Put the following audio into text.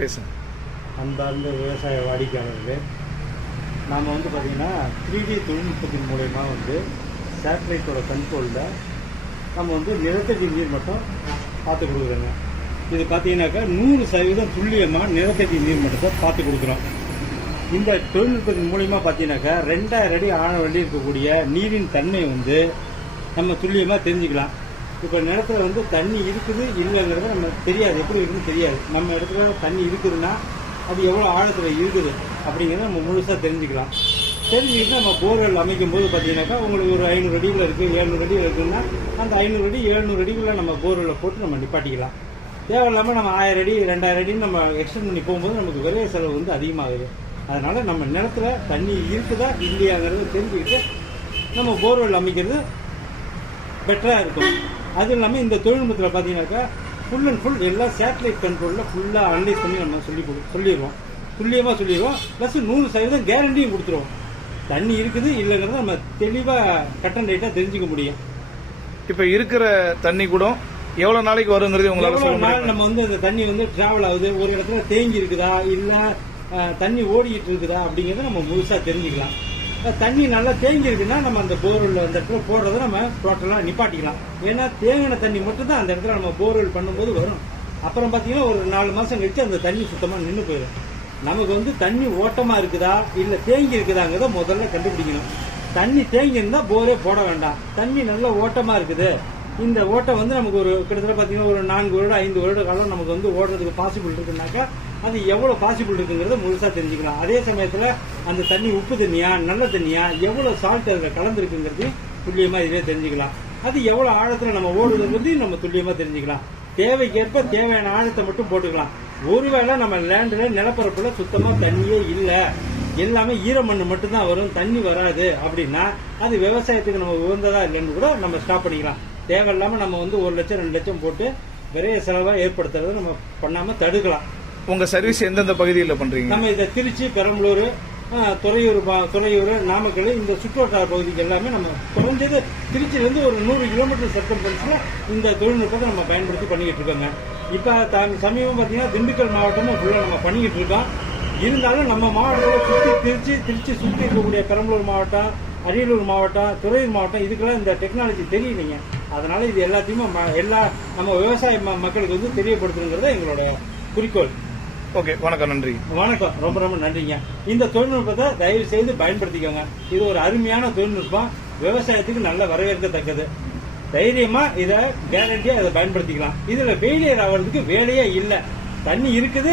பேசுங்க. அன்பார்ந்த விவசாய வாடிக்கையாளர்களே, நாம் பார்த்தீங்கன்னா 3D தொழில்நுட்பத்தின் மூலயமா சேட்டலைட்டோட கண்ட்ரோலில் நம்ம நிலத்தடி நீர் மட்டம் பார்த்து கொடுக்குறோங்க. இது பார்த்தீங்கன்னாக்கா 100% துல்லியமாக நிலத்தடி நீர் மட்டத்தை பார்த்து கொடுக்குறோம். இந்த தொழில்நுட்பத்தின் மூலயமா பார்த்தீங்கன்னாக்கா 2000 அடி ஆழ வேண்டி இருக்கக்கூடிய நீரின் தன்மை நம்ம துல்லியமாக தெரிஞ்சுக்கலாம். இப்போ நிலத்துல தண்ணி இருக்குது இல்லைங்கிறத நம்ம தெரியாது, எப்படி இருக்குன்னு தெரியாது. நம்ம இடத்துல தண்ணி இருக்குதுன்னா அது எவ்வளோ ஆழத்தில் இருக்குது அப்படிங்கிறத நம்ம முழுசாக தெரிஞ்சுக்கலாம். தெரிஞ்சுக்கிட்டு நம்ம போர்வெல் அமைக்கும் போது பார்த்தீங்கன்னாக்கா உங்களுக்கு ஒரு 500 அடியில் இருக்குது, 700 அடியில் இருக்குதுன்னா அந்த 500 அடி 700 அடிக்குள்ளே நம்ம போர்வெல்லை போட்டு நம்ம நிப்பாட்டிக்கலாம். தேவையில்லாமல் நம்ம 1000 அடி 2000 அடின்னு நம்ம எக்ஸ்டெண்ட் பண்ணி போகும்போது நமக்கு விரைய செலவு அதிகமாகுது. அதனால நம்ம நிலத்துல தண்ணி இருக்குதா இல்லையாங்கிறது தெரிஞ்சுக்கிட்டு நம்ம போர்வெல் அமைக்கிறது பெட்டராக இருக்கும். அது இல்லாமல் இந்த தொழில்நுட்பத்தில் பார்த்தீங்கன்னாக்கா ஃபுல் அண்ட் ஃபுல் எல்லாம் சேட்டலைட் கண்ட்ரோலில் ஃபுல்லாக அனலைஸ் பண்ணி நம்ம சொல்லிடுவோம், துல்லியமாக சொல்லிடுவோம். ப்ளஸ் 100% கேரண்டியும் கொடுத்துருவோம். தண்ணி இருக்குது இல்லைங்கிறத நம்ம தெளிவாக கட் அண்ட் ரைட்டாக தெரிஞ்சுக்க முடியும். இப்போ இருக்கிற தண்ணி கூட எவ்வளோ நாளைக்கு வருங்கிறது உங்களால் சொல்ல முடியும்? நம்ம அந்த தண்ணி டிராவல் ஆகுது, ஒரு இடத்துல தேங்கி இருக்குதா இல்லை தண்ணி ஓடிக்கிட்டு இருக்குதா அப்படிங்கிறத நம்ம முழுசாக தெரிஞ்சுக்கலாம். தண்ணி நல்லா தேங்கி இருக்குன்னா நம்ம அந்த போர்வெல் அந்த இடத்துல போடுறத நம்ம டோட்டலாக நிப்பாட்டிக்கலாம். ஏன்னா தேங்கின தண்ணி மட்டும் தான் அந்த இடத்துல நம்ம போர்வெல் பண்ணும்போது வரும். அப்புறம் பார்த்தீங்கன்னா ஒரு 4 மாதம் கழிச்சு அந்த தண்ணி சுத்தமாக நின்று போயிடும். நமக்கு தண்ணி ஓட்டமாக இருக்குதா இல்லை தேங்கி இருக்குதாங்கிறத முதல்ல கண்டுபிடிக்கணும். தண்ணி தேங்கி இருந்தால் போரே போட வேண்டாம். தண்ணி நல்லா ஓட்டமாக இருக்குது, இந்த ஓட்டம் நமக்கு ஒரு கிட்டத்தட்ட பார்த்தீங்கன்னா ஒரு 4 வருடம் 5 வருட காலம் நமக்கு ஓடுறதுக்கு பாசிபிள் இருக்குன்னாக்கா அது எவ்வளோ பாசிபிள் இருக்குங்கிறத முழுசாக தெரிஞ்சுக்கலாம். அதே சமயத்தில் அந்த தண்ணி உப்பு தண்ணியா நல்ல தண்ணியா எவ்வளோ சால்ட் அதில் கலந்துருக்குங்கிறதையும் துல்லியமாக இதிலே தெரிஞ்சுக்கலாம். அது எவ்வளோ ஆழத்தில் நம்ம ஓடுறதுங்கிறதையும் நம்ம துல்லியமாக தெரிஞ்சுக்கலாம். தேவைக்கேற்ப தேவையான ஆழத்தை மட்டும் போட்டுக்கலாம். ஒருவேளை நம்ம லேண்டில் நிலப்பரப்புல சுத்தமாக தண்ணியே இல்லை, எல்லாமே ஈரமண்ணு மட்டும்தான் வரும், தண்ணி வராது அப்படின்னா அது விவசாயத்துக்கு நம்ம உகந்ததா இல்லைன்னு கூட நம்ம ஸ்டாப் பண்ணிக்கலாம். தேவையில்லாமல் நம்ம 1 லட்சம் 2 லட்சம் போட்டு விரைய செலவாக ஏற்படுத்துறத நம்ம பண்ணாமல் தடுக்கலாம். உங்க சர்வீஸ் எந்தெந்த பகுதியில் பண்றீங்க? நம்ம இதை திருச்சி, பெரம்பலூர், துறையூர், நாமக்கல் இந்த சுற்றுவட்டார பகுதிக்கு எல்லாமே நம்ம குறைஞ்சது திருச்சியிலேருந்து ஒரு 100 கிலோமீட்டர் சர்க்கம்ஃபரன்ஸ்ல இந்த தொழில்நுட்பத்தை நம்ம பயன்படுத்தி பண்ணிக்கிட்டு இருக்கோங்க. இப்போ சமீபம் பார்த்தீங்கன்னா திண்டுக்கல் மாவட்டமும் ஃபுல்லாக நம்ம பண்ணிக்கிட்டு இருக்கோம். இருந்தாலும் நம்ம மாவட்டத்தில் திருச்சி சுற்றி இருக்கக்கூடிய பெரம்பலூர் மாவட்டம், அரியலூர் மாவட்டம், துறையூர் மாவட்டம் இதுக்கெல்லாம் இந்த டெக்னாலஜி தெரியலைங்க. அதனால இது எல்லாத்தையுமே நம்ம விவசாய மக்களுக்கு தெரியப்படுத்தணுங்கிறத எங்களுடைய குறிக்கோள். ஓகே, வணக்கம், நன்றி. வணக்கம், ரொம்ப ரொம்ப நன்றிங்க. இந்த தொழில்நுட்பத்தை தயவு செய்து பயன்படுத்திக்கோங்க. இது ஒரு அருமையான தொழில்நுட்பம், விவசாயத்துக்கு நல்ல வரவேற்கத்தக்கது. தைரியமா இதை கேரண்டியா இதை பயன்படுத்திக்கலாம். இதுல ஃபெயிலியர் ஆகிறதுக்கு வேலையே இல்லை. தண்ணி இருக்குது.